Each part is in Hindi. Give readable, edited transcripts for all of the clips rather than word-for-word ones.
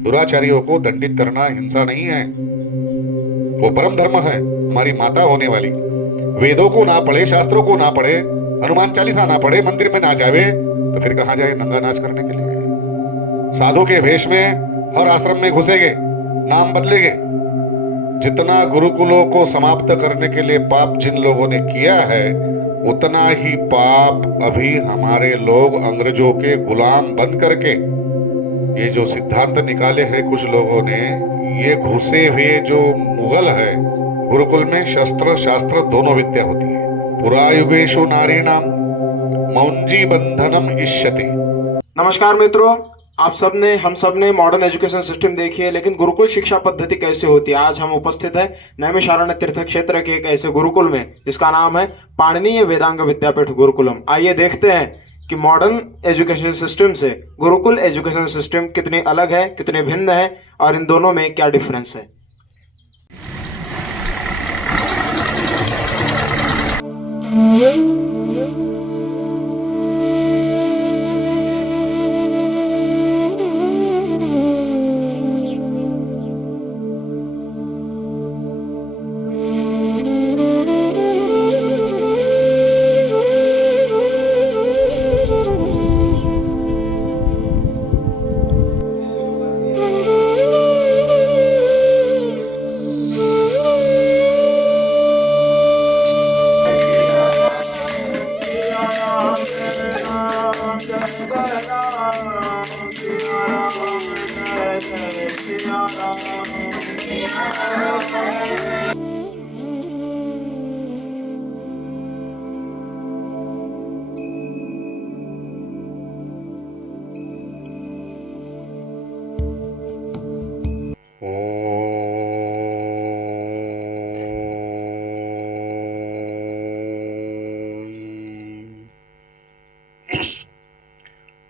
दुराचारियों को दंडित करना हिंसा नहीं है, वो परम धर्म है। हमारी माता होने वाली वेदों को ना पढ़े, शास्त्रों को ना पढ़े, हनुमान चालीसा ना पढ़े, मंदिर में ना जावे, तो फिर कहाँ जाए नंगा नाच करने के लिए? साधु के वेश में हर आश्रम में घुसेंगे, नाम बदलेंगे। जितना गुरुकुलों को समाप्त करने के लिए पाप जिन लोगों ने किया है, उतना ही पाप अभी हमारे लोग अंग्रेजों के गुलाम बन करके, ये जो सिद्धांत निकाले हैं कुछ लोगों ने, ये घुसे हुए जो मुगल है, गुरुकुल में शस्त्र शास्त्र दोनों विद्या होती है। पुरा युगेशु नारीणाम मौंजी बंधनम इष्यति। नमस्कार मित्रों। आप सबने हम सब ने मॉडर्न एजुकेशन सिस्टम देखी है, लेकिन गुरुकुल शिक्षा पद्धति कैसे होती है? आज हम उपस्थित हैं नैमिषारण्य तीर्थ क्षेत्र के एक ऐसे गुरुकुल में जिसका नाम है पाणिनीय वेदांग विद्यापीठ गुरुकुलम। आइए देखते हैं कि मॉडर्न एजुकेशन सिस्टम से गुरुकुल एजुकेशन सिस्टम कितनी अलग है, कितने भिन्न है और इन दोनों में क्या डिफरेंस है।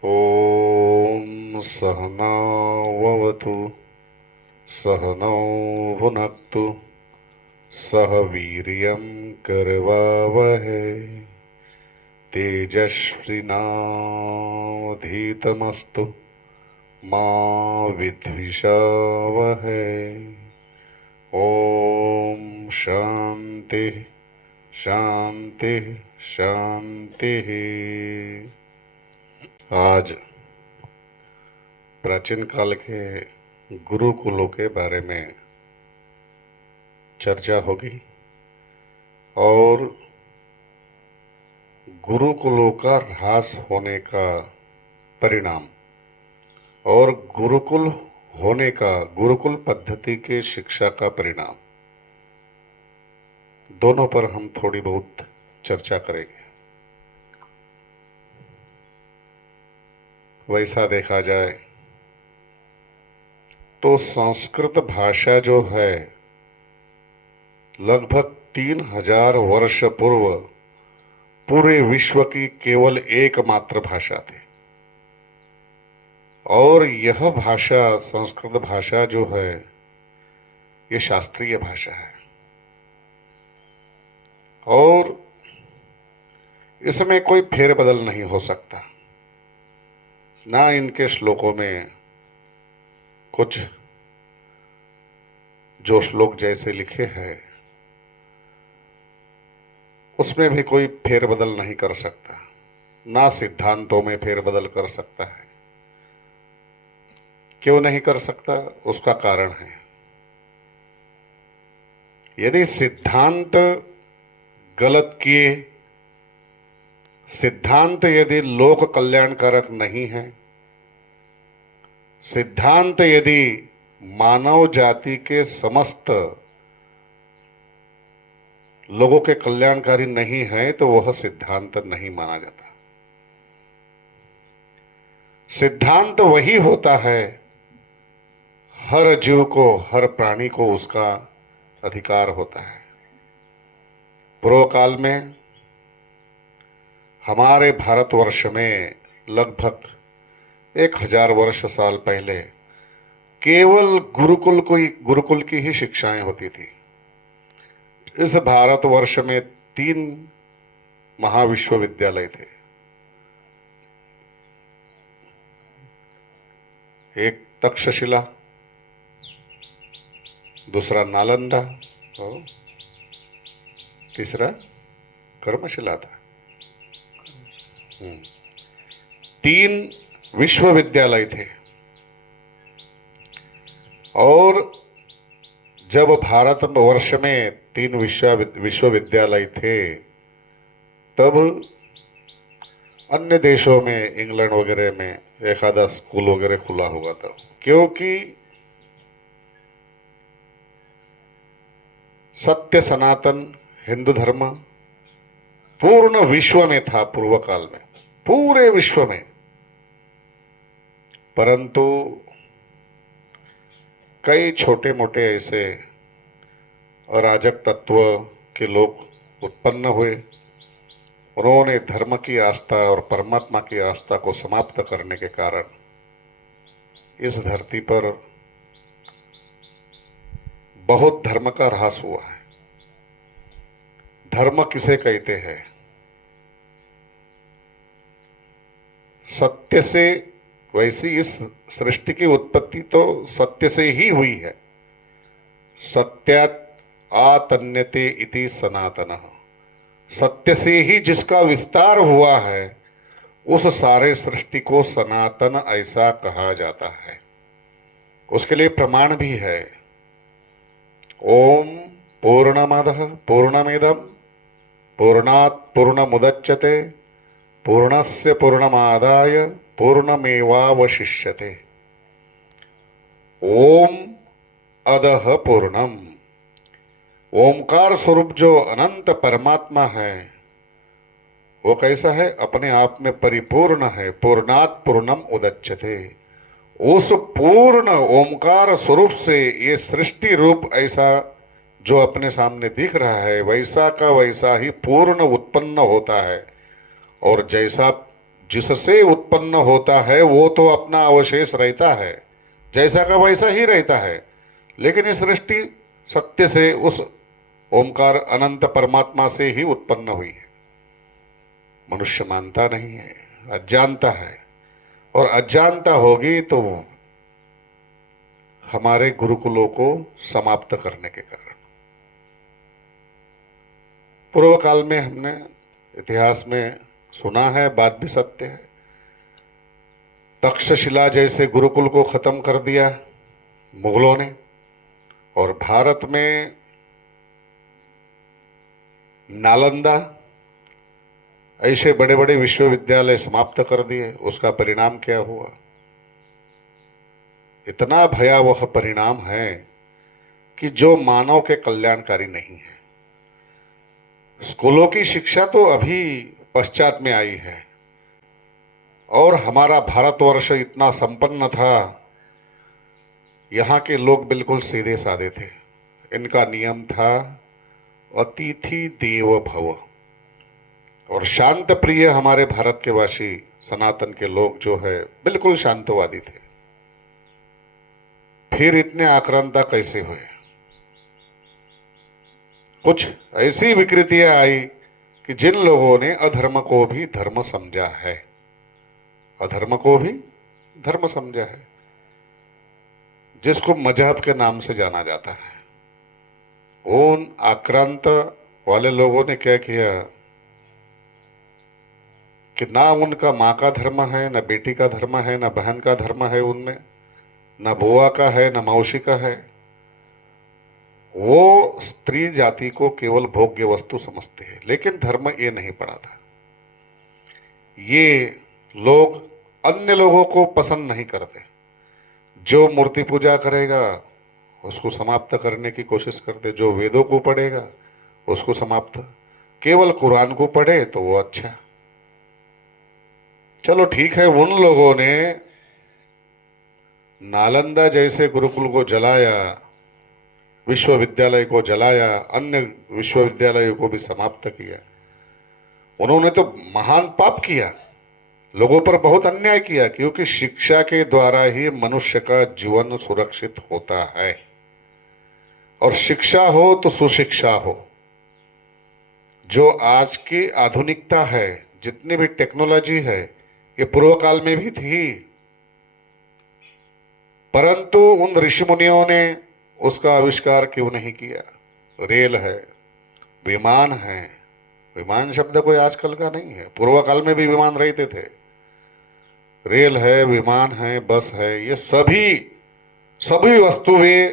ओम सहनावतु सहनौ भुनक्तु सह वीर्यं करवावहै तेजस्विनावधीतमस्तु मा विद्विषावहै। ओम शांति शांति शांति। आज प्राचीन काल के गुरुकुलों के बारे में चर्चा होगी और गुरुकुलों का ह्रास होने का परिणाम और गुरुकुल होने का, गुरुकुल पद्धति के शिक्षा का परिणाम, दोनों पर हम थोड़ी बहुत चर्चा करेंगे। वैसा देखा जाए तो संस्कृत भाषा जो है लगभग 3000 वर्ष पूर्व पूरे विश्व की केवल एकमात्र भाषा थी। और यह भाषा, संस्कृत भाषा जो है, ये शास्त्रीय भाषा है और इसमें कोई फेरबदल नहीं हो सकता। ना इनके श्लोकों में कुछ जो श्लोक जैसे लिखे हैं उसमें भी कोई फेरबदल नहीं कर सकता, ना सिद्धांतों में फेरबदल कर सकता है। क्यों नहीं कर सकता? उसका कारण है, यदि सिद्धांत गलत किए, सिद्धांत यदि लोक कल्याणकारक नहीं है, सिद्धांत यदि मानव जाति के समस्त लोगों के कल्याणकारी नहीं है, तो वह सिद्धांत नहीं माना जाता। सिद्धांत वही होता है, हर जीव को, हर प्राणी को उसका अधिकार होता है। पूर्व काल में हमारे भारतवर्ष में लगभग 1000 वर्ष साल पहले केवल गुरुकुल की ही शिक्षाएं होती थी। इस भारतवर्ष में 3 महाविश्वविद्यालय थे। एक तक्षशिला, दूसरा नालंदा और तीसरा कर्मशिला था। 3 विश्वविद्यालय थे। और जब भारत वर्ष में 3 विश्वविद्यालय थे, तब अन्य देशों में, इंग्लैंड वगैरह में एक आधा स्कूल वगैरह खुला हुआ था, क्योंकि सत्य सनातन हिंदू धर्म पूर्ण विश्व में था पूर्व काल में, पूरे विश्व में। परंतु कई छोटे मोटे ऐसे अराजक तत्व के लोग उत्पन्न हुए। उन्होंने धर्म की आस्था और परमात्मा की आस्था को समाप्त करने के कारण इस धरती पर बहुत धर्म का ह्रास हुआ है। धर्म किसे कहते हैं? सत्य से, वैसी इस सृष्टि की उत्पत्ति तो सत्य से ही हुई है। सत्यात् आतन्यते इति सनातनः। सत्य से ही जिसका विस्तार हुआ है, उस सारे सृष्टि को सनातन ऐसा कहा जाता है। उसके लिए प्रमाण भी है। ओम पूर्णमदः पूर्णमिदं पूर्णात् पूर्णमुदच्यते पूर्णस्य पूर्णमादाय पूर्णमेवावशिष्यते। ओम अदः पूर्णम। ओमकार स्वरूप जो अनंत परमात्मा है, वो कैसा है? अपने आप में परिपूर्ण है। पूर्णात् पूर्णम उदच्यते। उस पूर्ण ओमकार स्वरूप से ये सृष्टि रूप ऐसा जो अपने सामने दिख रहा है, वैसा का वैसा ही पूर्ण उत्पन्न होता है। और जैसा जिससे उत्पन्न होता है वो तो अपना अवशेष रहता है, जैसा का वैसा ही रहता है। लेकिन ये सृष्टि सत्य से, उस ओमकार अनंत परमात्मा से ही उत्पन्न हुई है। मनुष्य मानता नहीं है, अज्ञानता है। और अज्ञानता होगी तो हमारे गुरुकुलों को समाप्त करने के कारण। पूर्व काल में हमने इतिहास में सुना है, बात भी सत्य है, तक्षशिला जैसे गुरुकुल को खत्म कर दिया मुगलों ने, और भारत में नालंदा ऐसे बड़े बड़े विश्वविद्यालय समाप्त कर दिए। उसका परिणाम क्या हुआ? इतना भयावह परिणाम है कि जो मानव के कल्याणकारी नहीं है। स्कूलों की शिक्षा तो अभी पश्चात में आई है, और हमारा भारतवर्ष इतना संपन्न था, यहाँ के लोग बिल्कुल सीधे साधे थे। इनका नियम था अतिथि देव भव। और शांत प्रिय हमारे भारत के वासी सनातन के लोग जो है बिल्कुल शांतवादी थे। फिर इतने आक्रांता कैसे हुए? कुछ ऐसी विकृतियां आई कि जिन लोगों ने अधर्म को भी धर्म समझा है, अधर्म को भी धर्म समझा है, जिसको मजहब के नाम से जाना जाता है, उन आक्रांत वाले लोगों ने क्या किया कि ना उनका माँ का धर्म है, ना बेटी का धर्म है, ना बहन का धर्म है उनमें, ना बुआ का है, ना मौसी का है। वो स्त्री जाति को केवल भोग्य वस्तु समझते हैं, लेकिन धर्म ये नहीं पड़ा था। ये लोग अन्य लोगों को पसंद नहीं करते। जो मूर्ति पूजा करेगा उसको समाप्त करने की कोशिश करते, जो वेदों को पढ़ेगा उसको समाप्त, केवल कुरान को पढ़े तो वो अच्छा। चलो ठीक है, उन लोगों ने नालंदा जैसे गुरुकुल को जलाया, विश्वविद्यालय को जलाया, अन्य विश्वविद्यालयों को भी समाप्त किया। उन्होंने तो महान पाप किया, लोगों पर बहुत अन्याय किया, क्योंकि शिक्षा के द्वारा ही मनुष्य का जीवन सुरक्षित होता है। और शिक्षा हो तो सुशिक्षा हो। जो आज की आधुनिकता है, जितनी भी टेक्नोलॉजी है, ये पूर्व काल में भी थी, परंतु उन ऋषि मुनियों ने उसका आविष्कार क्यों नहीं किया? रेल है, विमान है। विमान शब्द कोई आजकल का नहीं है, पूर्व काल में भी विमान रहते थे। रेल है, विमान है, बस है, ये सभी सभी वस्तुएं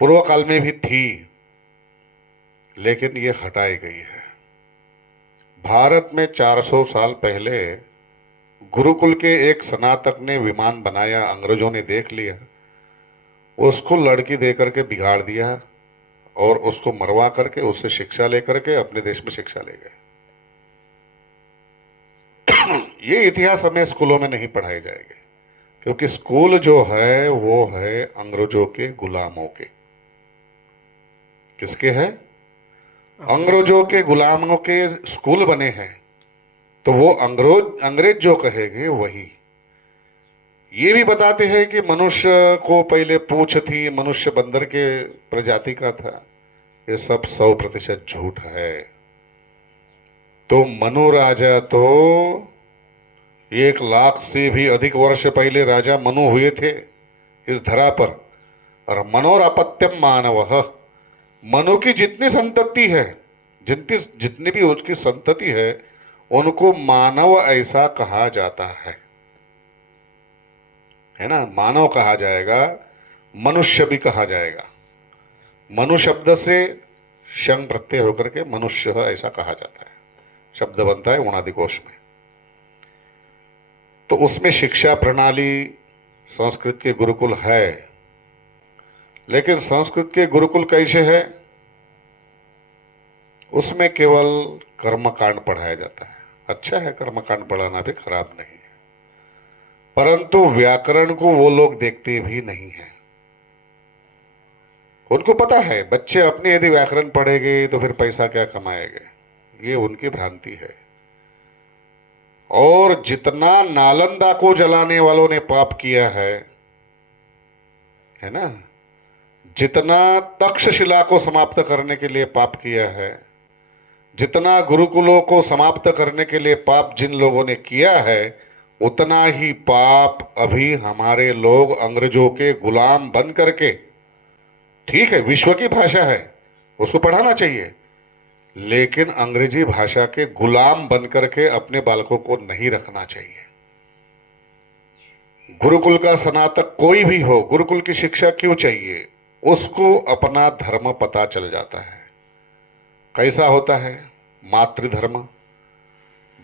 पूर्व काल में भी थी, लेकिन ये हटाई गई है। भारत में 400 साल पहले गुरुकुल के एक स्नातक ने विमान बनाया, अंग्रेजों ने देख लिया, उसको लड़की दे करके बिगाड़ दिया और उसको मरवा करके उससे शिक्षा लेकर के अपने देश में शिक्षा ले गए। ये इतिहास हमें स्कूलों में नहीं पढ़ाए जाएंगे, क्योंकि स्कूल जो है वो है अंग्रेजों के गुलामों के। किसके है? अंग्रेजों के गुलामों के स्कूल बने हैं, तो वो अंग्रेज जो कहेंगे वही। ये भी बताते हैं कि मनुष्य को पहले पूंछ थी, मनुष्य बंदर के प्रजाति का था। ये सब 100% झूठ है। तो मनु राजा तो 1 लाख से भी अधिक वर्ष पहले राजा मनु हुए थे इस धरा पर। और मनोरापत्यम मानव, मनु की जितनी संतति है, जितनी भी उसकी संतति है, उनको मानव ऐसा कहा जाता है ना। मानव कहा जाएगा, मनुष्य भी कहा जाएगा। मनु शब्द से शंग प्रत्यय होकर के मनुष्य ऐसा कहा जाता है, शब्द बनता है उणादि कोश में। तो उसमें शिक्षा प्रणाली संस्कृत के गुरुकुल है, लेकिन संस्कृत के गुरुकुल कैसे है? उसमें केवल कर्मकांड पढ़ाया जाता है। अच्छा है, कर्मकांड पढ़ाना भी खराब नहीं है, परंतु व्याकरण को वो लोग देखते भी नहीं है। उनको पता है बच्चे अपने यदि व्याकरण पढ़ेंगे तो फिर पैसा क्या कमाएंगे, ये उनकी भ्रांति है। और जितना नालंदा को जलाने वालों ने पाप किया है ना, जितना तक्षशिला को समाप्त करने के लिए पाप किया है, जितना गुरुकुलों को समाप्त करने के लिए पाप जिन लोगों ने किया है, उतना ही पाप अभी हमारे लोग अंग्रेजों के गुलाम बन करके, ठीक है विश्व की भाषा है उसको पढ़ाना चाहिए, लेकिन अंग्रेजी भाषा के गुलाम बन करके अपने बालकों को नहीं रखना चाहिए। गुरुकुल का स्नातक कोई भी हो, गुरुकुल की शिक्षा क्यों चाहिए? उसको अपना धर्म पता चल जाता है। कैसा होता है? मातृधर्म,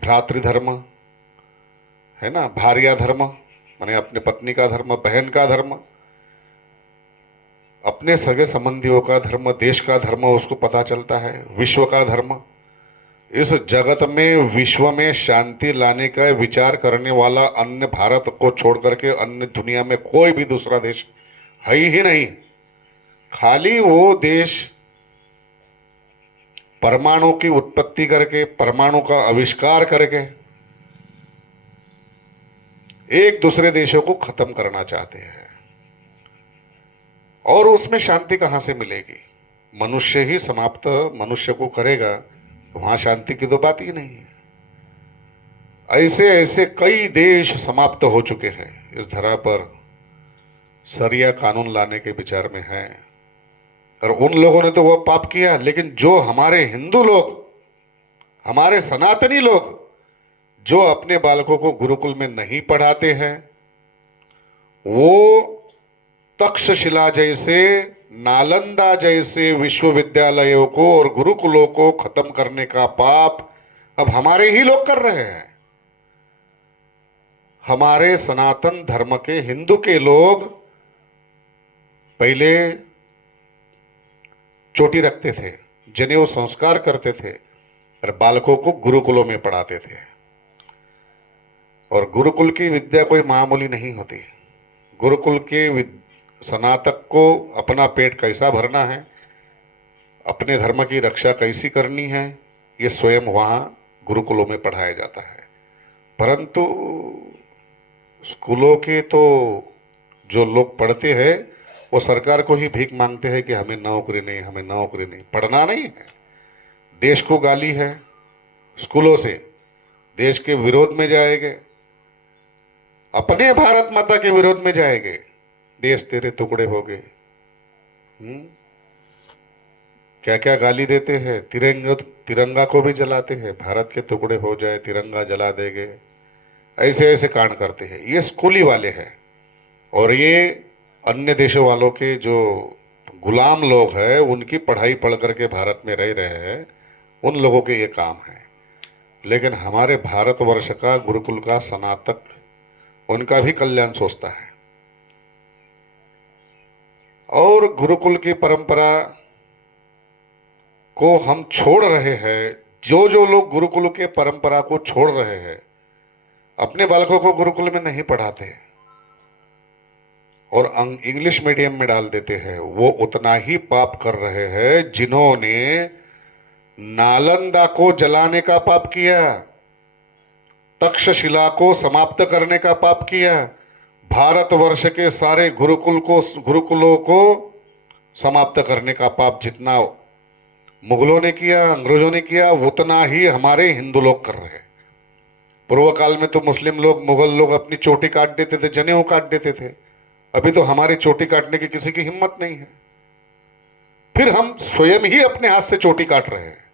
भ्रातृधर्म, है ना, भार्या धर्म माने अपने पत्नी का धर्म, बहन का धर्म, अपने सगे संबंधियों का धर्म, देश का धर्म उसको पता चलता है, विश्व का धर्म। इस जगत में, विश्व में शांति लाने का विचार करने वाला अन्य भारत को छोड़ करके अन्य दुनिया में कोई भी दूसरा देश है ही नहीं। खाली वो देश परमाणु की उत्पत्ति करके, परमाणु का आविष्कार करके एक दूसरे देशों को खत्म करना चाहते हैं। और उसमें शांति कहां से मिलेगी? मनुष्य ही समाप्त मनुष्य को करेगा, तो वहां शांति की तो बात ही नहीं है। ऐसे ऐसे कई देश समाप्त हो चुके हैं इस धरा पर, शरिया कानून लाने के विचार में है, और उन लोगों ने तो वह पाप किया। लेकिन जो हमारे हिंदू लोग, हमारे सनातनी लोग, जो अपने बालकों को गुरुकुल में नहीं पढ़ाते हैं, वो तक्षशिला जैसे, नालंदा जैसे विश्वविद्यालयों को और गुरुकुलों को खत्म करने का पाप अब हमारे ही लोग कर रहे हैं। हमारे सनातन धर्म के हिंदू के लोग पहले चोटी रखते थे, जनेऊ संस्कार करते थे और बालकों को गुरुकुलों में पढ़ाते थे। और गुरुकुल की विद्या कोई मामूली नहीं होती। गुरुकुल के स्नातक को अपना पेट कैसा भरना है, अपने धर्म की रक्षा कैसी करनी है, ये स्वयं वहाँ गुरुकुलों में पढ़ाया जाता है। परंतु स्कूलों के तो जो लोग पढ़ते हैं वो सरकार को ही भीख मांगते हैं कि हमें नौकरी नहीं, हमें नौकरी नहीं। पढ़ना नहीं है, देश को गाली है, स्कूलों से देश के विरोध में जाएंगे, अपने भारत माता के विरोध में जाएंगे, देश तेरे टुकड़े हो गए, क्या क्या गाली देते हैं, तिरंगा तिरंगा को भी जलाते हैं, भारत के टुकड़े हो जाए तिरंगा जला देंगे, ऐसे ऐसे कांड करते हैं। ये स्कूली वाले हैं, और ये अन्य देशों वालों के जो गुलाम लोग हैं उनकी पढ़ाई पढ़ करके भारत में रह रहे हैं, उन लोगों के ये काम है। लेकिन हमारे भारतवर्ष का गुरुकुल का स्नातक उनका भी कल्याण सोचता है, और गुरुकुल की परंपरा को हम छोड़ रहे हैं। जो जो लोग गुरुकुल के परंपरा को छोड़ रहे हैं, अपने बालकों को गुरुकुल में नहीं पढ़ाते और इंग्लिश मीडियम में डाल देते हैं, वो उतना ही पाप कर रहे हैं जिन्होंने नालंदा को जलाने का पाप किया, तक्षशिला को समाप्त करने का पाप किया, भारतवर्ष के सारे गुरुकुलों को समाप्त करने का पाप जितना मुगलों ने किया, अंग्रेजों ने किया, उतना ही हमारे हिंदू लोग कर रहे हैं। पूर्व काल में तो मुस्लिम लोग, मुगल लोग अपनी चोटी काट देते थे, जनेऊ काट देते थे। अभी तो हमारी चोटी काटने की किसी की हिम्मत नहीं है। फिर हम स्वयं ही अपने हाथ से चोटी काट रहे हैं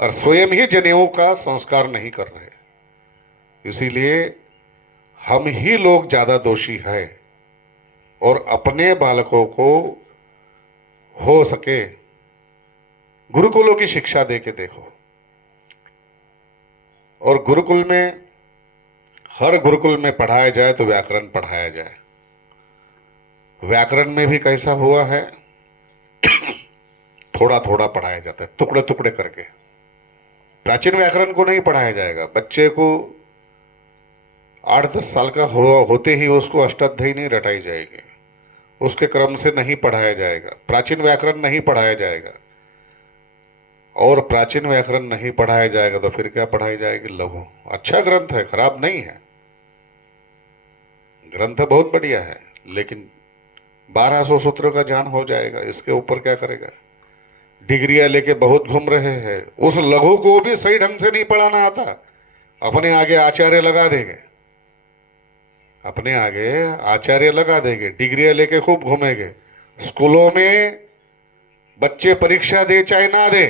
और स्वयं ही जनेऊ का संस्कार नहीं कर रहे। इसीलिए हम ही लोग ज्यादा दोषी है, और अपने बालकों को हो सके गुरुकुलों की शिक्षा दे के देखो। और गुरुकुल में, हर गुरुकुल में पढ़ाया जाए तो व्याकरण पढ़ाया जाए। व्याकरण में भी कैसा हुआ है, थोड़ा थोड़ा पढ़ाया जाता है, टुकड़े टुकड़े करके। प्राचीन व्याकरण को नहीं पढ़ाया जाएगा। बच्चे को 8-10 साल का होते ही उसको अष्टाध्यायी नहीं रटाई जाएगी, उसके क्रम से नहीं पढ़ाया जाएगा। प्राचीन व्याकरण नहीं पढ़ाया जाएगा, और प्राचीन व्याकरण नहीं पढ़ाया जाएगा तो फिर क्या पढ़ाई जाएगी? लघु। अच्छा ग्रंथ है, खराब नहीं है, ग्रंथ बहुत बढ़िया है, लेकिन 1200 सूत्रों का ज्ञान हो जाएगा, इसके ऊपर क्या करेगा? डिग्रियां लेके बहुत घूम रहे हैं, उस लघु को भी सही ढंग से नहीं पढ़ाना आता, अपने आगे आचार्य लगा देंगे, अपने आगे आचार्य लगा देंगे, डिग्रियां लेके खूब घूमेंगे। स्कूलों में बच्चे परीक्षा दे चाहे ना दे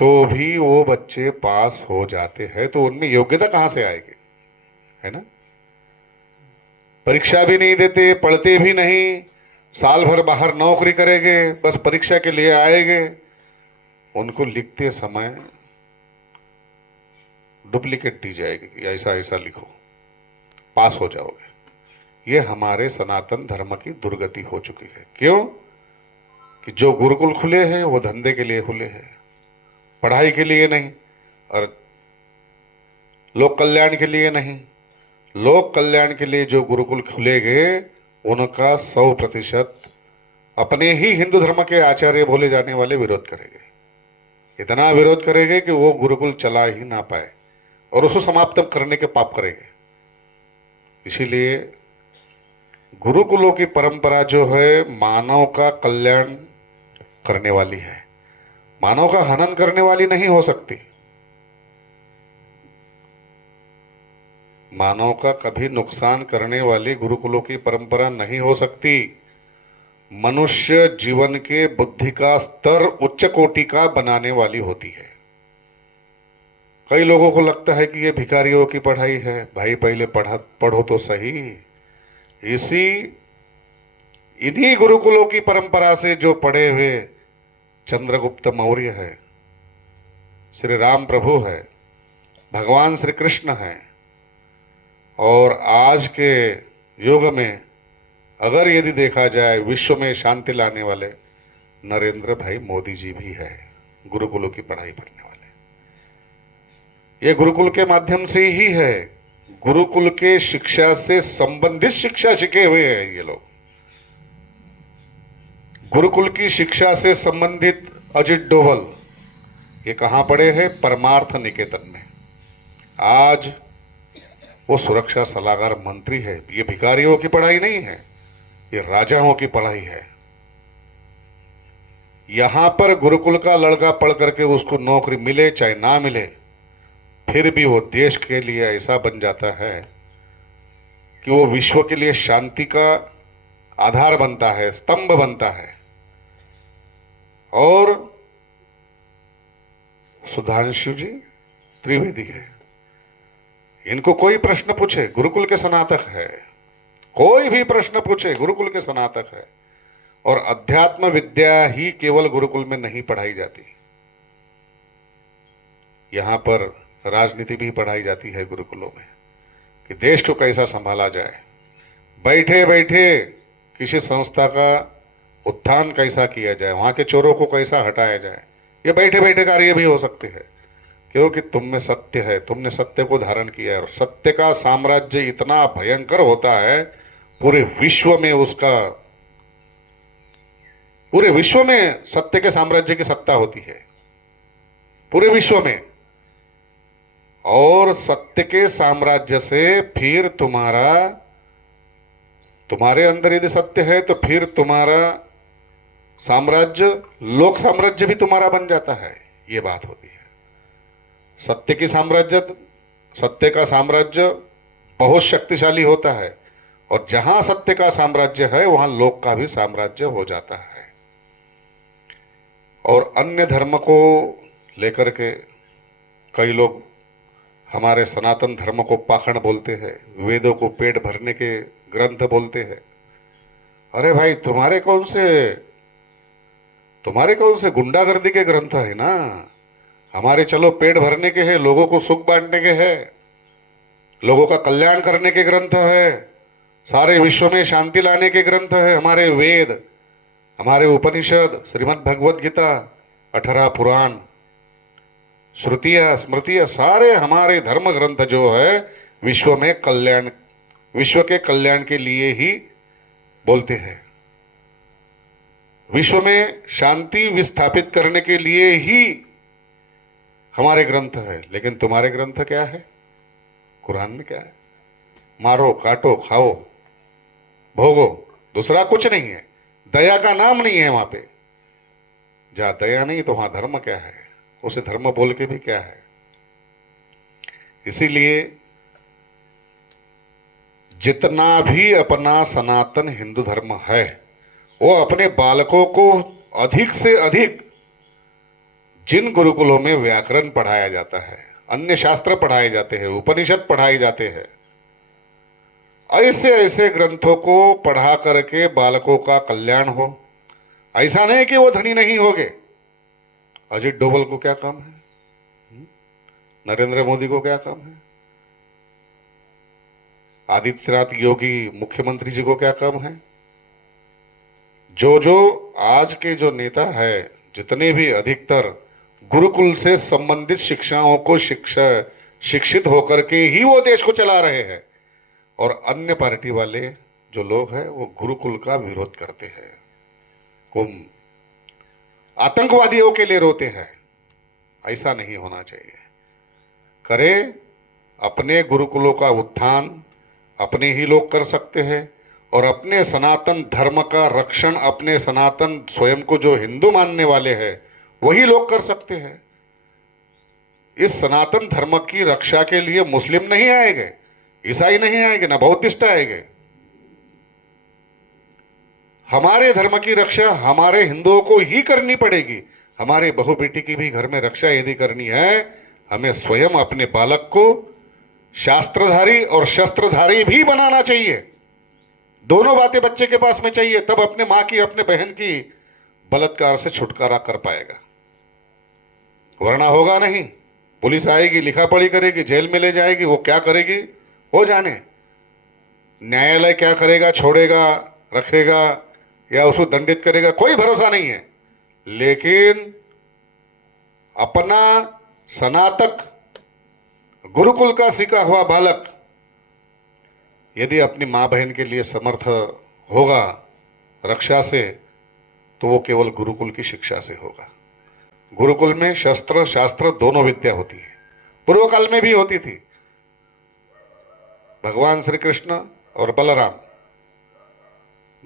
तो भी वो बच्चे पास हो जाते हैं, तो उनमें योग्यता कहां से आएगी? है ना? परीक्षा भी नहीं देते, पढ़ते भी नहीं, साल भर बाहर नौकरी करेंगे, बस परीक्षा के लिए आएंगे। उनको लिखते समय डुप्लीकेट दी जाएगी कि ऐसा ऐसा लिखो, पास हो जाओगे। ये हमारे सनातन धर्म की दुर्गति हो चुकी है। क्यों? कि जो गुरुकुल खुले हैं वो धंधे के लिए खुले हैं, पढ़ाई के लिए नहीं, और लोक कल्याण के लिए नहीं। लोक कल्याण के लिए जो गुरुकुल खुलेंगे उनका 100% अपने ही हिंदू धर्म के आचार्य बोले जाने वाले विरोध करेंगे। इतना विरोध करेंगे कि वो गुरुकुल चला ही ना पाए और उसको समाप्त करने के पाप करेंगे। इसीलिए गुरुकुलों की परंपरा जो है मानव का कल्याण करने वाली है, मानव का हनन करने वाली नहीं हो सकती। मानव का कभी नुकसान करने वाली गुरुकुलों की परंपरा नहीं हो सकती। मनुष्य जीवन के बुद्धि का स्तर उच्च कोटि का बनाने वाली होती है। कई लोगों को लगता है कि ये भिखारियों की पढ़ाई है। भाई पहले पढ़ो तो सही। इन्हीं गुरुकुलों की परंपरा से जो पढ़े हुए चंद्रगुप्त मौर्य है, श्री राम प्रभु है, भगवान श्री कृष्ण है, और आज के युग में अगर यदि देखा जाए विश्व में शांति लाने वाले नरेंद्र भाई मोदी जी भी है, गुरुकुलों की पढ़ाई पढ़ने वाले। ये गुरुकुल के माध्यम से ही है, गुरुकुल के शिक्षा से संबंधित शिक्षा सीखे हुए हैं ये लोग। गुरुकुल की शिक्षा से संबंधित अजित डोभाल ये कहाँ पढ़े हैं? परमार्थ निकेतन में। आज वो सुरक्षा सलाहकार मंत्री है। ये भिखारियों की पढ़ाई नहीं है, ये राजाओं की पढ़ाई है। यहां पर गुरुकुल का लड़का पढ़ करके उसको नौकरी मिले चाहे ना मिले, फिर भी वो देश के लिए ऐसा बन जाता है कि वो विश्व के लिए शांति का आधार बनता है, स्तंभ बनता है। और सुधांशु जी त्रिवेदी है, इनको कोई प्रश्न पूछे गुरुकुल के स्नातक है, कोई भी प्रश्न पूछे गुरुकुल के स्नातक है। और अध्यात्म विद्या ही केवल गुरुकुल में नहीं पढ़ाई जाती, यहां पर राजनीति भी पढ़ाई जाती है गुरुकुलों में, कि देश को कैसा संभाला जाए, बैठे बैठे किसी संस्था का उत्थान कैसा किया जाए, वहां के चोरों को कैसा हटाया जाए। ये बैठे बैठे कार्य भी हो सकते हैं, क्योंकि तुम में सत्य है, तुमने सत्य को धारण किया है। और सत्य का साम्राज्य इतना भयंकर होता है, पूरे विश्व में उसका, पूरे विश्व में सत्य के साम्राज्य की सत्ता होती है, पूरे विश्व में। और सत्य के साम्राज्य से फिर तुम्हारे अंदर यदि सत्य है तो फिर तुम्हारा साम्राज्य, लोक साम्राज्य भी तुम्हारा बन जाता है। ये बात होती है। सत्य का साम्राज्य बहुत शक्तिशाली होता है, और जहां सत्य का साम्राज्य है वहां लोक का भी साम्राज्य हो जाता है। और अन्य धर्म को लेकर के कई लोग हमारे सनातन धर्म को पाखंड बोलते हैं, वेदों को पेट भरने के ग्रंथ बोलते हैं। अरे भाई, तुम्हारे कौन से गुंडागर्दी के ग्रंथ है ना, हमारे चलो पेट भरने के हैं, लोगों को सुख बांटने के हैं, लोगों का कल्याण करने के ग्रंथ है, सारे विश्व में शांति लाने के ग्रंथ है। हमारे वेद, हमारे उपनिषद, श्रीमद् भगवत गीता, 18 पुराण, श्रुतियां, स्मृतियां, सारे हमारे धर्म ग्रंथ जो है विश्व के कल्याण के लिए ही बोलते हैं, विश्व में शांति विस्थापित करने के लिए ही हमारे ग्रंथ है। लेकिन तुम्हारे ग्रंथ क्या है? कुरान में क्या है? मारो, काटो, खाओ, भोगो, दूसरा कुछ नहीं है। दया का नाम नहीं है वहां पे। जहां दया नहीं तो वहां धर्म क्या है? उसे धर्म बोल के भी क्या है? इसीलिए जितना भी अपना सनातन हिंदू धर्म है, वो अपने बालकों को अधिक से अधिक, जिन गुरुकुलों में व्याकरण पढ़ाया जाता है, अन्य शास्त्र पढ़ाए जाते हैं, उपनिषद पढ़ाए जाते हैं, ऐसे ऐसे ग्रंथों को पढ़ा करके बालकों का कल्याण हो। ऐसा नहीं कि वो धनी नहीं होंगे। अजित डोभाल को क्या काम है? नरेंद्र मोदी को क्या काम है? आदित्यनाथ योगी मुख्यमंत्री जी को क्या काम है? जो आज के जो नेता है, जितने भी अधिकतर गुरुकुल से संबंधित शिक्षाओं को शिक्षित होकर के ही वो देश को चला रहे हैं। और अन्य पार्टी वाले जो लोग हैं वो गुरुकुल का विरोध करते हैं, वो आतंकवादियों के लिए रोते हैं। ऐसा नहीं होना चाहिए। करे अपने गुरुकुलों का उत्थान अपने ही लोग कर सकते हैं, और अपने सनातन धर्म का रक्षण अपने सनातन स्वयं को जो हिंदू मानने वाले हैं वही लोग कर सकते हैं। इस सनातन धर्म की रक्षा के लिए मुस्लिम नहीं आएंगे, ईसाई नहीं आएंगे, ना बौद्धिस्ट आएंगे। हमारे धर्म की रक्षा हमारे हिंदुओं को ही करनी पड़ेगी। हमारे बहू बेटी की भी घर में रक्षा यदि करनी है, हमें स्वयं अपने बालक को शास्त्रधारी और शस्त्रधारी भी बनाना चाहिए। दोनों बातें बच्चे के पास में चाहिए, तब अपने माँ की, अपने बहन की बलात्कार से छुटकारा कर पाएगा। वरना होगा नहीं। पुलिस आएगी, लिखा पढ़ी करेगी, जेल में ले जाएगी, वो क्या करेगी वो जाने। न्यायालय क्या करेगा, छोड़ेगा, रखेगा या उसको दंडित करेगा, कोई भरोसा नहीं है। लेकिन अपना स्नातक गुरुकुल का सीखा हुआ बालक यदि अपनी माँ बहन के लिए समर्थ होगा रक्षा से, तो वो केवल गुरुकुल की शिक्षा से होगा। गुरुकुल में शस्त्र शास्त्र दोनों विद्या होती है। पूर्व काल में भी होती थी। भगवान श्री कृष्ण और बलराम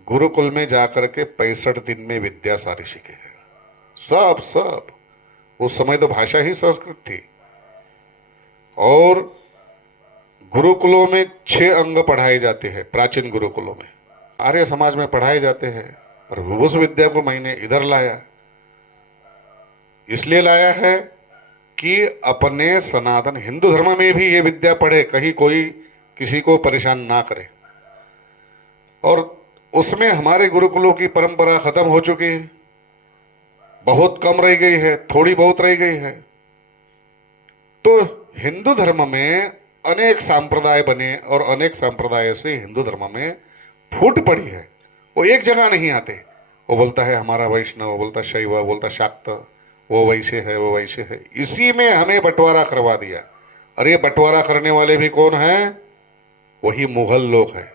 गुरुकुल में जाकर के 65 दिन में विद्या सारी सीखे हैं। सब उस समय तो भाषा ही संस्कृत थी। और गुरुकुलों में 6 अंग पढ़ाए जाते हैं। प्राचीन गुरुकुलों में आर्य समाज में पढ़ाए जाते हैं, पर उस विद्या को मैंने इधर लाया। इसलिए लाया है कि अपने सनातन हिंदू धर्म में भी ये विद्या पढ़े, कहीं कोई किसी को परेशान ना करे। और उसमें हमारे गुरुकुलों की परंपरा खत्म हो चुकी है, बहुत कम रह गई है, थोड़ी बहुत रह गई है। तो हिंदू धर्म में अनेक संप्रदाय बने और अनेक संप्रदाय से हिंदू धर्म में फूट पड़ी है। वो एक जगह नहीं आते। वो बोलता है हमारा वैष्णव, वो बोलता शैव, वो बोलता शाक्त, वो वैसे है, वो वैसे है। इसी में हमें बंटवारा करवा दिया। और ये बंटवारा करने वाले भी कौन हैं? वही मुगल लोग हैं।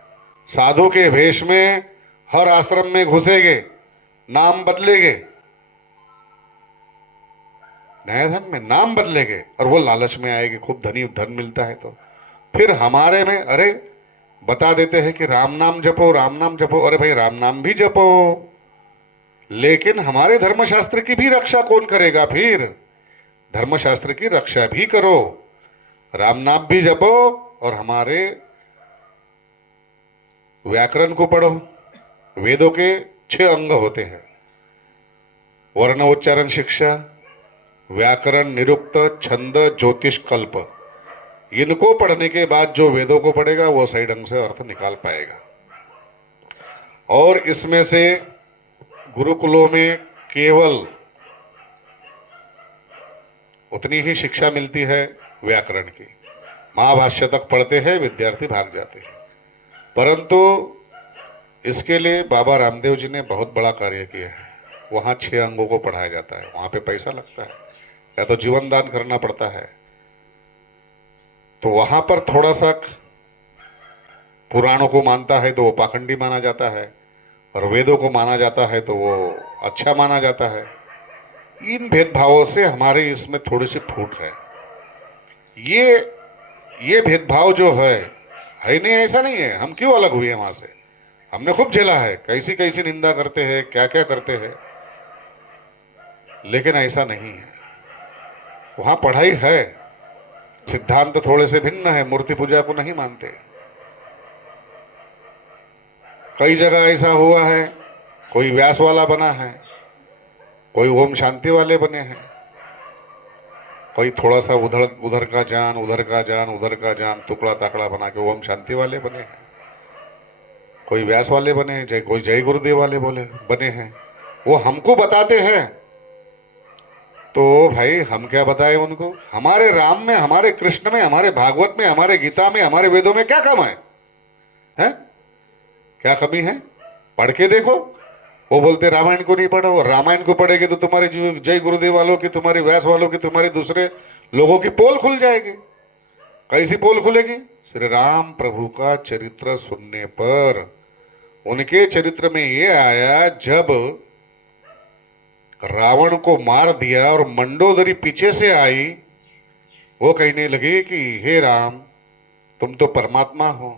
साधु के वेश में हर आश्रम में घुसेंगे, नाम बदलेंगे, नया धन में नाम बदलेंगे, और वो लालच में आएंगे, खूब धन मिलता है तो फिर हमारे में अरे बता देते हैं कि राम नाम जपो, राम नाम जपो। अरे भाई राम नाम भी जपो, लेकिन हमारे धर्मशास्त्र की भी रक्षा कौन करेगा? फिर धर्मशास्त्र की रक्षा भी करो, राम नाम भी जपो, और हमारे व्याकरण को पढ़ो। वेदों के 6 अंग होते हैं: वर्ण उच्चारण शिक्षा, व्याकरण, निरुक्त, छंद, ज्योतिष, कल्प। इनको पढ़ने के बाद जो वेदों को पढ़ेगा वो सही ढंग से अर्थ निकाल पाएगा। और इसमें से गुरुकुलों में केवल उतनी ही शिक्षा मिलती है व्याकरण की। महाभाष्य तक पढ़ते हैं, विद्यार्थी भाग जाते हैं। परंतु इसके लिए बाबा रामदेव जी ने बहुत बड़ा कार्य किया है। वहाँ 6 अंगों को पढ़ाया जाता है। वहाँ पे पैसा लगता है, या तो जीवन दान करना पड़ता है। तो वहाँ पर थोड़ा सा पुराणों को मानता है तो वो पाखंडी माना जाता है, और वेदों को माना जाता है तो वो अच्छा माना जाता है। इन भेदभावों से हमारे इसमें थोड़ी सी फूट है। ये भेदभाव जो है नहीं, ऐसा नहीं है। हम क्यों अलग हुए वहाँ से? हमने खूब झेला है, कैसी कैसी निंदा करते हैं, क्या क्या करते हैं, लेकिन ऐसा नहीं है। वहाँ पढ़ाई है, सिद्धांत थोड़े से भिन्न है। मूर्ति पूजा को नहीं मानते। कई जगह ऐसा हुआ है, कोई व्यास वाला बना है, कोई ओम शांति वाले बने हैं, कोई थोड़ा सा उधर का जान, उधर का जान, उधर का जान, टुकड़ा ताकड़ा बना के ओम शांति वाले बने हैं। कोई व्यास वाले बने हैं, कोई जय गुरुदेव वाले बने हैं। वो हमको बताते हैं, तो भाई हम क्या बताएं उनको? हमारे राम में, हमारे कृष्ण में, हमारे भागवत में, हमारे गीता में, हमारे वेदों में क्या कम है? हैं? क्या कमी है? पढ़ के देखो। वो बोलते रामायण को नहीं पढ़ो, और रामायण को पढ़ेगे तो तुम्हारे जय गुरुदेव वालों की, तुम्हारे व्यास वालों की, तुम्हारे दूसरे लोगों की पोल खुल जाएगी। कैसी पोल खुलेगी? श्री राम प्रभु का चरित्र सुनने पर। उनके चरित्र में ये आया, जब रावण को मार दिया और मंडोदरी पीछे से आई, वो कहने लगी कि हे राम, तुम तो परमात्मा हो,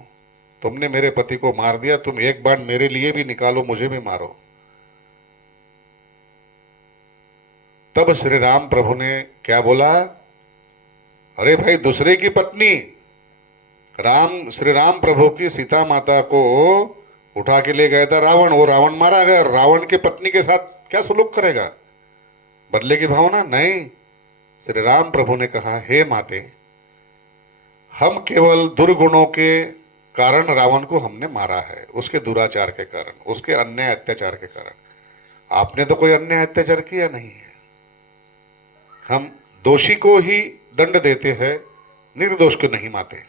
तुमने मेरे पति को मार दिया, तुम एक बाण मेरे लिए भी निकालो, मुझे भी मारो। तब श्री राम प्रभु ने क्या बोला? अरे भाई, दूसरे की पत्नी श्री राम प्रभु की सीता माता को उठा के ले गया था रावण, वो रावण मारा गया। रावण के पत्नी के साथ क्या सुलूक करेगा? बदले की भावना नहीं। श्री राम प्रभु ने कहा, हे माते, हम केवल दुर्गुणों के कारण रावण को हमने मारा है, उसके दुराचार के कारण, उसके अन्याय अत्याचार के कारण। आपने तो कोई अन्याय अत्याचार किया नहीं है। हम दोषी को ही दंड देते हैं, निर्दोष को नहीं माते।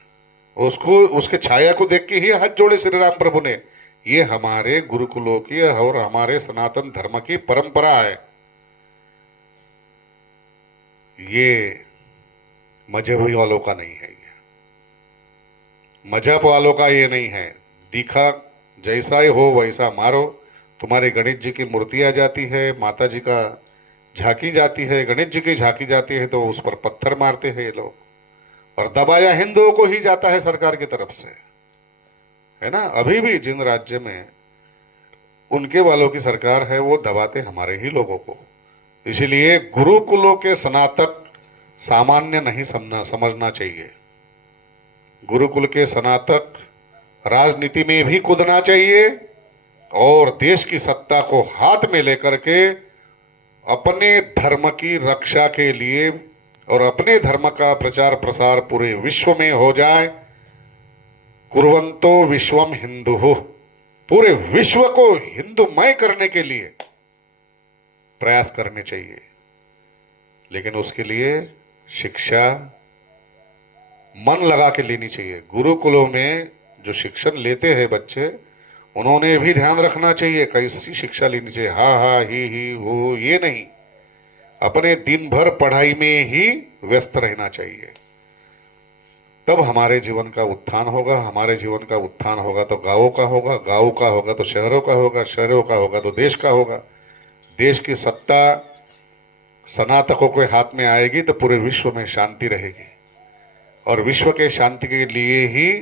उसको, उसके छाया को देख के ही हाथ जोड़े श्री राम प्रभु ने। ये हमारे गुरुकुलों की और हमारे सनातन धर्म की परंपरा है। ये मजहब वालों का नहीं है, ये मजहब वालों का ये नहीं है। दिखा जैसा ही हो वैसा मारो। तुम्हारे गणेश जी की मूर्ति आ जाती है, माता जी का झांकी जाती है, गणेश जी की झांकी जाती है, तो उस पर पत्थर मारते हैं ये लोग। और दबाया हिंदुओं को ही जाता है सरकार की तरफ से, है ना। अभी भी जिन राज्य में उनके वालों की सरकार है, वो दबाते हमारे ही लोगों को। इसीलिए गुरुकुलों के स्नातक सामान्य नहीं समझना चाहिए। गुरुकुल के स्नातक राजनीति में भी कूदना चाहिए, और देश की सत्ता को हाथ में लेकर के अपने धर्म की रक्षा के लिए और अपने धर्म का प्रचार प्रसार पूरे विश्व में हो जाए। कुर्वन्तो विश्वम हिंदु, पूरे विश्व को हिंदुमय करने के लिए प्रयास करने चाहिए। लेकिन उसके लिए शिक्षा मन लगा के लेनी चाहिए। गुरुकुलों में जो शिक्षण लेते हैं बच्चे, उन्होंने भी ध्यान रखना चाहिए कैसी शिक्षा लेनी चाहिए। हाँ हाँ ही वो ये नहीं, अपने दिन भर पढ़ाई में ही व्यस्त रहना चाहिए। तब हमारे जीवन का उत्थान होगा। हमारे जीवन का उत्थान होगा तो गांवों का होगा, गांव का होगा तो शहरों का होगा, शहरों का होगा तो देश का होगा। देश की सत्ता सनातकों के हाथ में आएगी तो पूरे विश्व में शांति रहेगी। और विश्व के शांति के लिए ही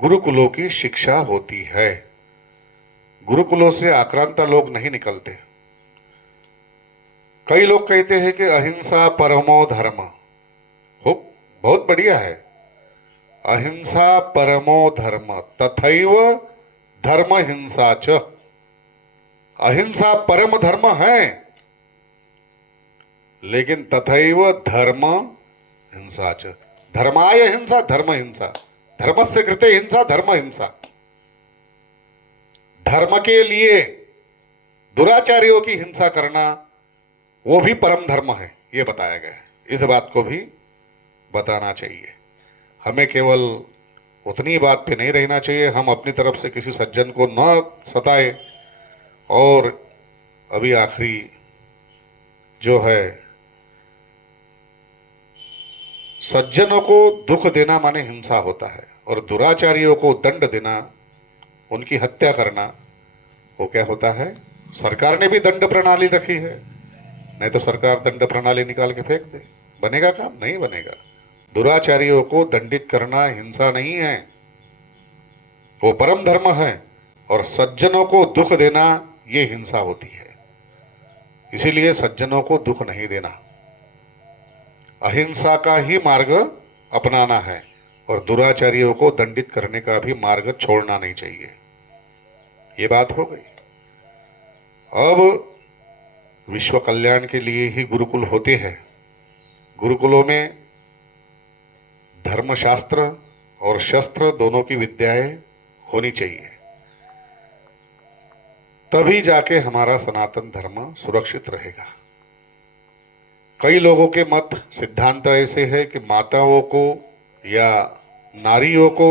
गुरुकुलों की शिक्षा होती है। गुरुकुलों से आक्रांता लोग नहीं निकलते। कई लोग कहते हैं कि अहिंसा परमो धर्म, खूब बहुत बढ़िया है। अहिंसा परमो धर्म तथैव धर्म हिंसा च। अहिंसा परम धर्म है, लेकिन तथैव धर्म हिंसा च। धर्माय हिंसा धर्म हिंसा, धर्मस्य कृते हिंसा धर्म हिंसा। धर्म के लिए दुराचारियों की हिंसा करना वो भी परम धर्म है, ये बताया गया है। इस बात को भी बताना चाहिए। हमें केवल उतनी बात पे नहीं रहना चाहिए, हम अपनी तरफ से किसी सज्जन को न सताए। और अभी आखिरी जो है, सज्जनों को दुख देना माने हिंसा होता है, और दुराचारियों को दंड देना, उनकी हत्या करना, वो क्या होता है? सरकार ने भी दंड प्रणाली रखी है, नहीं तो सरकार दंड प्रणाली निकाल के फेंक दे। बनेगा काम? नहीं बनेगा। दुराचारियों को दंडित करना हिंसा नहीं है, वो परम धर्म है। और सज्जनों को दुख देना ये हिंसा होती है। इसीलिए सज्जनों को दुख नहीं देना, अहिंसा का ही मार्ग अपनाना है। और दुराचारियों को दंडित करने का भी मार्ग छोड़ना नहीं चाहिए। ये बात हो गई। अब विश्व कल्याण के लिए ही गुरुकुल होते हैं। गुरुकुलों में धर्मशास्त्र और शस्त्र दोनों की विद्याएं होनी चाहिए, तभी जाके हमारा सनातन धर्म सुरक्षित रहेगा। कई लोगों के मत सिद्धांत ऐसे है कि माताओं को या नारियों को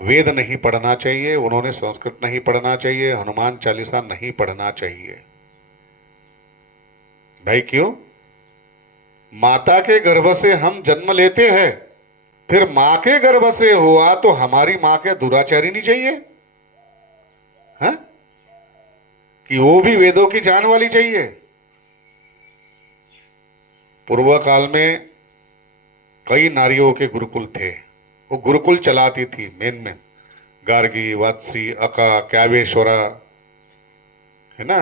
वेद नहीं पढ़ना चाहिए, उन्होंने संस्कृत नहीं पढ़ना चाहिए, हनुमान चालीसा नहीं पढ़ना चाहिए। भाई क्यों? माता के गर्भ से हम जन्म लेते हैं, फिर मां के गर्भ से हुआ तो हमारी मां के दुराचारी नहीं चाहिए? हाँ? कि वो भी वेदों की जान वाली चाहिए? पूर्व काल में कई नारियों के गुरुकुल थे, वो गुरुकुल चलाती थी। मेन में गार्गी, वात्सी, अका, क्यावेश्वरा, है ना,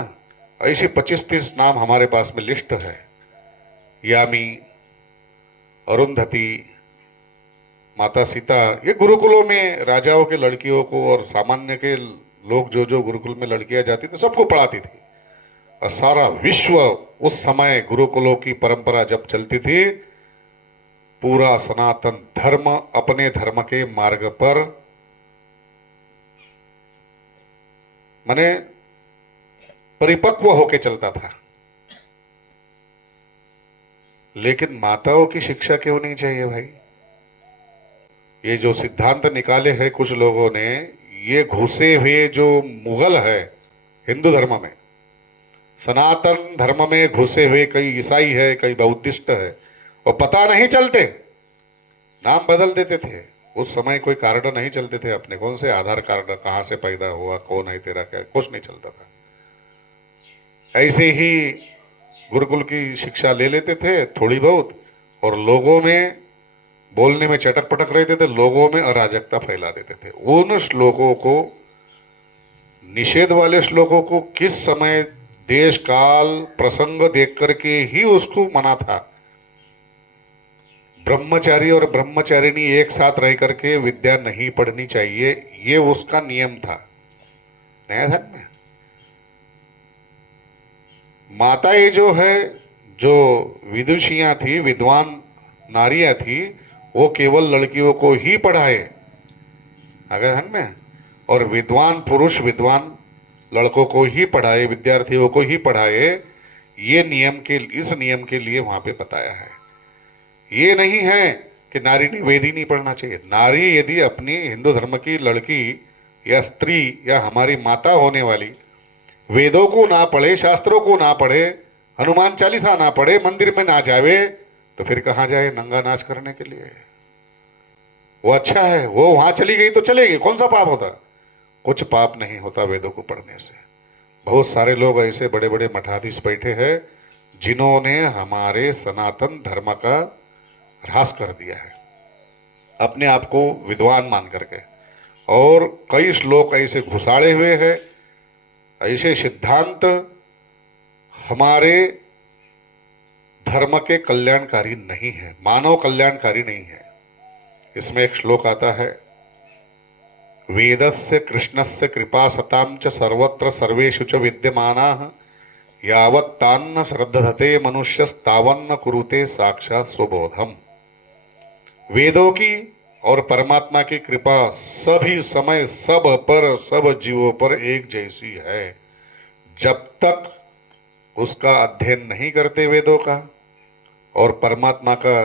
ऐसे 25-30 नाम हमारे पास में लिस्ट है। यामी, अरुंधति, माता सीता, ये गुरुकुलों में राजाओं के लड़कियों को और सामान्य के लोग जो जो गुरुकुल में लड़कियां जाती थी सबको पढ़ाती थी। और सारा विश्व उस समय गुरुकुलों की परंपरा जब चलती थी, पूरा सनातन धर्म अपने धर्म के मार्ग पर माने परिपक्व होके चलता था। लेकिन माताओं की शिक्षा क्यों नहीं चाहिए भाई? ये जो सिद्धांत निकाले हैं कुछ लोगों ने, ये घुसे हुए जो मुगल है हिंदू धर्म में, सनातन धर्म में घुसे हुए कई ईसाई है, कई बौद्धिस्ट है, और पता नहीं चलते, नाम बदल देते थे। उस समय कोई कार्ड नहीं चलते थे अपने, कौन से आधार कार्ड, कहाँ से पैदा हुआ, कौन है तेरा, क्या, कुछ नहीं चलता था। ऐसे ही गुरुकुल की शिक्षा ले लेते थे थोड़ी बहुत, और लोगों में बोलने में चटक पटक रहते थे, लोगों में अराजकता फैला देते थे। उन श्लोकों को, निषेध वाले श्लोकों को किस समय देश काल प्रसंग देख करके ही उसको मना था। ब्रह्मचारी और ब्रह्मचारिणी एक साथ रह करके विद्या नहीं पढ़नी चाहिए, ये उसका नियम था। नया धर्म है। माताएं जो है, जो विदुषियां थी, विद्वान नारियां थी, वो केवल लड़कियों को ही पढ़ाए अगर धर्म में, और विद्वान पुरुष विद्वान लड़कों को ही पढ़ाए, विद्यार्थियों को ही पढ़ाए। ये नियम के, इस नियम के लिए वहां पे बताया है। ये नहीं है कि नारी ने वेद ही नहीं पढ़ना चाहिए। नारी यदि अपनी हिंदू धर्म की लड़की या स्त्री या हमारी माता होने वाली वेदों को ना पढ़े, शास्त्रों को ना पढ़े, हनुमान चालीसा ना पढ़े, मंदिर में ना जावे, तो फिर कहाँ जाए नंगा नाच करने के लिए? वो अच्छा है, वो वहां चली गई तो चलेगी, कौन सा पाप होता? कुछ पाप नहीं होता वेदों को पढ़ने से। बहुत सारे लोग ऐसे बड़े बड़े मठाधीश बैठे हैं जिन्होंने हमारे सनातन धर्म का ह्रास कर दिया है अपने आप को विद्वान मान करके, और कई श्लोक ऐसे घुसाड़े हुए हैं, ऐसे सिद्धांत हमारे धर्म के कल्याणकारी नहीं है, मानव कल्याणकारी नहीं है। इसमें एक श्लोक आता है, वेदस्य कृष्णस्य कृपा सतां च सर्वत्र सर्वेषु च विद्यमानाः यावत्तान्न श्रद्धते मनुष्यस्तावन्न कुरुते साक्षात् स्वबोधम। वेदों की और परमात्मा की कृपा सभी समय सब पर, सब जीवों पर एक जैसी है। जब तक उसका अध्ययन नहीं करते वेदों का और परमात्मा का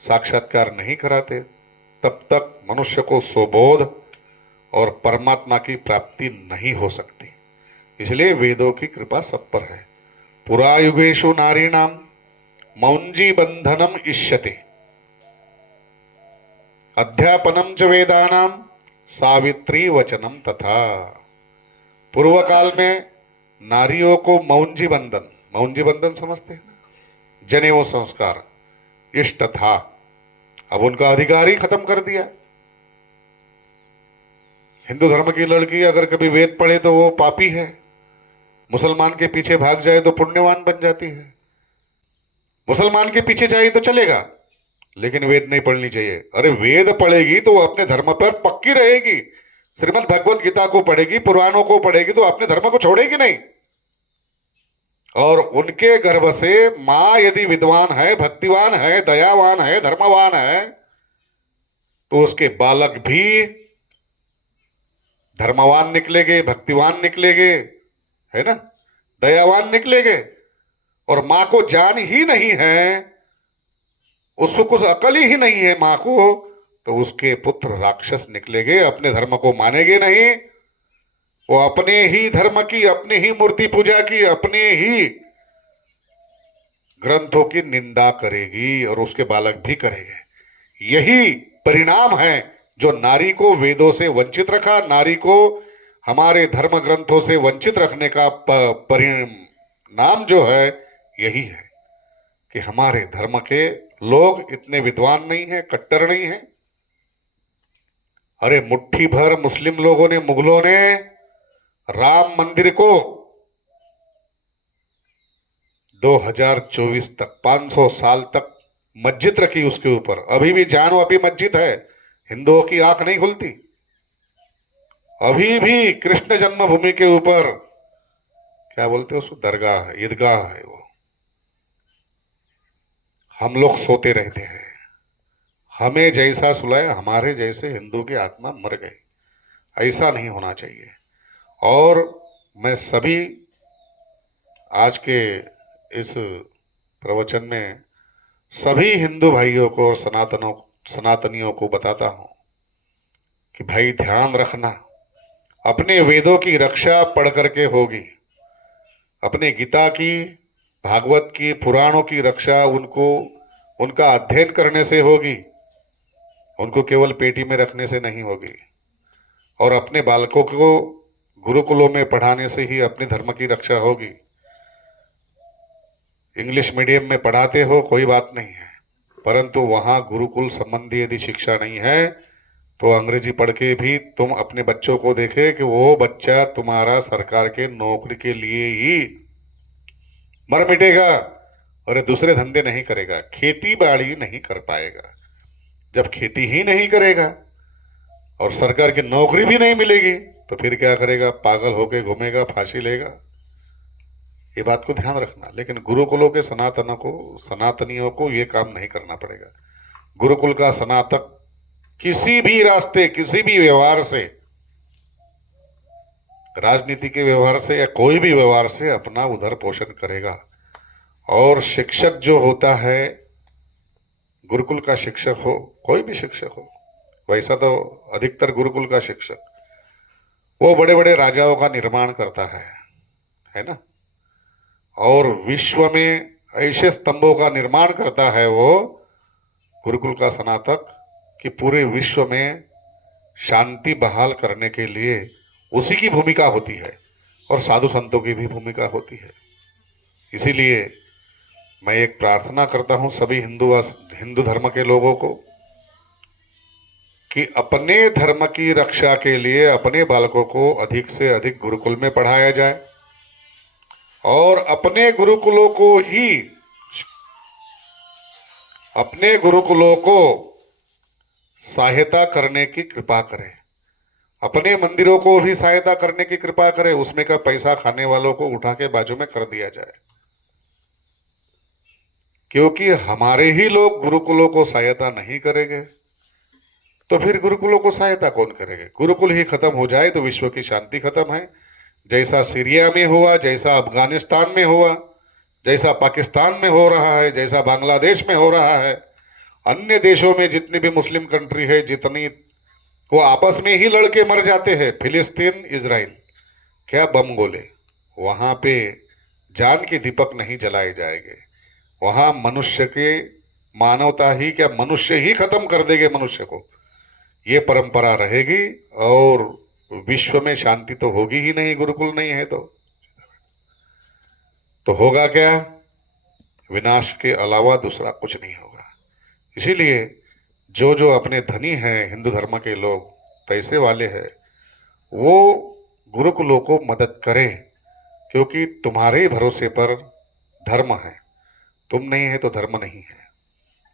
साक्षात्कार नहीं कराते, तब तक मनुष्य को स्वबोध और परमात्मा की प्राप्ति नहीं हो सकती। इसलिए वेदों की कृपा सब पर है। पुरा युगेषु नारीणाम मौंजी बंधनम इष्यते अध्यापनम च वेदानाम सावित्री वचनम तथा। पूर्व काल में नारियों को मौंजी बंधन समझते हैं, जनेऊ संस्कार इष्ट था। अब उनका अधिकार ही खत्म कर दिया। हिंदू धर्म की लड़की अगर कभी वेद पढ़े तो वो पापी है, मुसलमान के पीछे भाग जाए तो पुण्यवान बन जाती है। मुसलमान के पीछे जाए तो चलेगा, लेकिन वेद नहीं पढ़नी चाहिए। अरे वेद पढ़ेगी तो वो अपने धर्म पर पक्की रहेगी। श्रीमद् भगवत गीता को पढ़ेगी, पुराणों को पढ़ेगी, तो अपने धर्म को छोड़ेगी नहीं। और उनके गर्भ से मां यदि विद्वान है, भक्तिवान है, दयावान है, धर्मवान है, तो उसके बालक भी धर्मवान निकलेंगे, भक्तिवान निकलेंगे, है ना, दयावान निकलेंगे। और मां को ज्ञान ही नहीं है, उसको कुछ अकल ही नहीं है मां को, तो उसके पुत्र राक्षस निकलेंगे, अपने धर्म को मानेंगे नहीं। वो अपने ही धर्म की, अपनी ही मूर्ति पूजा की, अपने ही ग्रंथों की निंदा करेगी, और उसके बालक भी करेंगे। यही परिणाम है जो नारी को वेदों से वंचित रखा, नारी को हमारे धर्म ग्रंथों से वंचित रखने का परिणाम जो है यही है कि हमारे धर्म के लोग इतने विद्वान नहीं हैं, कट्टर नहीं हैं। अरे मुट्ठी भर मुस्लिम लोगों ने, मुगलों ने राम मंदिर को 2024 तक, 500 साल तक मस्जिद रखी उसके ऊपर। अभी भी जानो अभी मस्जिद है, हिंदुओं की आंख नहीं खुलती। अभी भी कृष्ण जन्मभूमि के ऊपर क्या बोलते हैं उसको, दरगाह है, ईदगाह है। वो हम लोग सोते रहते हैं, हमें जैसा सुलाया, हमारे जैसे हिंदू की आत्मा मर गई। ऐसा नहीं होना चाहिए। और मैं सभी आज के इस प्रवचन में सभी हिंदू भाइयों को और सनातनियों को बताता हूं कि भाई ध्यान रखना, अपने वेदों की रक्षा पढ़ करके होगी, अपने गीता की, भागवत की, पुराणों की रक्षा उनको उनका अध्ययन करने से होगी, उनको केवल पेटी में रखने से नहीं होगी। और अपने बालकों को गुरुकुलों में पढ़ाने से ही अपने धर्म की रक्षा होगी। इंग्लिश मीडियम में पढ़ाते हो कोई बात नहीं है, परंतु वहाँ गुरुकुल संबंधी यदि शिक्षा नहीं है तो अंग्रेजी पढ़ के भी तुम अपने बच्चों को देखे कि वो बच्चा तुम्हारा सरकार के नौकरी के लिए ही मर मिटेगा और दूसरे धंधे नहीं करेगा, खेती बाड़ी नहीं कर पाएगा। जब खेती ही नहीं करेगा और सरकार की नौकरी भी नहीं मिलेगी तो फिर क्या करेगा? पागल होके घूमेगा, फांसी लेगा। ये बात को ध्यान रखना। लेकिन गुरुकुलों के सनातनियों को ये काम नहीं करना पड़ेगा। गुरुकुल का स्नातक किसी भी रास्ते, किसी भी व्यवहार से, राजनीति के व्यवहार से या कोई भी व्यवहार से अपना उधर पोषण करेगा। और शिक्षक जो होता है, गुरुकुल का शिक्षक हो, कोई भी शिक्षक हो, वैसा तो अधिकतर गुरुकुल का शिक्षक, वो बड़े बड़े राजाओं का निर्माण करता है ना। और विश्व में ऐसे स्तंभों का निर्माण करता है वो गुरुकुल का स्नातक, कि पूरे विश्व में शांति बहाल करने के लिए उसी की भूमिका होती है और साधु संतों की भी भूमिका होती है। इसीलिए मैं एक प्रार्थना करता हूं सभी हिंदू धर्म के लोगों को कि अपने धर्म की रक्षा के लिए अपने बालकों को अधिक से अधिक गुरुकुल में पढ़ाया जाए और अपने गुरुकुलों को सहायता करने की कृपा करें। अपने मंदिरों को भी सहायता करने की कृपा करें। उसमें का पैसा खाने वालों को उठा के बाजू में कर दिया जाए, क्योंकि हमारे ही लोग गुरुकुलों को सहायता नहीं करेंगे तो फिर गुरुकुलों को सहायता कौन करेंगे? गुरुकुल ही खत्म हो जाए तो विश्व की शांति खत्म है। जैसा सीरिया में हुआ, जैसा अफगानिस्तान में हुआ, जैसा पाकिस्तान में हो रहा है, जैसा बांग्लादेश में हो रहा है, अन्य देशों में जितनी भी मुस्लिम कंट्री है, जितनी, वो आपस में ही लड़के मर जाते हैं। फिलिस्तीन, इजराइल, क्या बम गोले, वहां पे जान के दीपक नहीं जलाए जाएंगे। वहां मनुष्य के, मानवता ही क्या, मनुष्य ही खत्म कर देंगे मनुष्य को। ये परंपरा रहेगी और विश्व में शांति तो होगी ही नहीं। गुरुकुल नहीं है तो होगा क्या? विनाश के अलावा दूसरा कुछ नहीं होगा। इसीलिए जो जो अपने धनी हैं, हिंदू धर्म के लोग, पैसे वाले हैं, वो गुरुकुलों को मदद करें, क्योंकि तुम्हारे भरोसे पर धर्म है। तुम नहीं है तो धर्म नहीं है,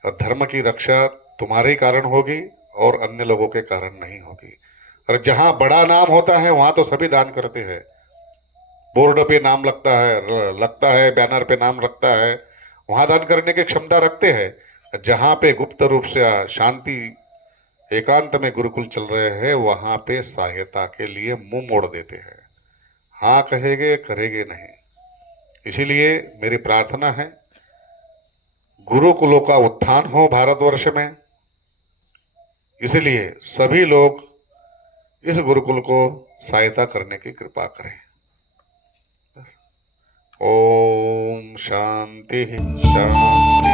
और धर्म की रक्षा तुम्हारे कारण होगी और अन्य लोगों के कारण नहीं होगी। और जहां बड़ा नाम होता है वहां तो सभी दान करते हैं। बोर्ड पे नाम लगता है, बैनर पे नाम रखता है, वहां दान करने की क्षमता रखते हैं। जहां पे गुप्त रूप से शांति एकांत में गुरुकुल चल रहे हैं, वहां पे सहायता के लिए मुंह मोड़ देते हैं। हाँ कहेंगे, करेंगे नहीं। इसीलिए मेरी प्रार्थना है, गुरुकुलों का उत्थान हो भारतवर्ष में। इसलिए सभी लोग इस गुरुकुल को सहायता करने की कृपा करें। ओम शांति शांति।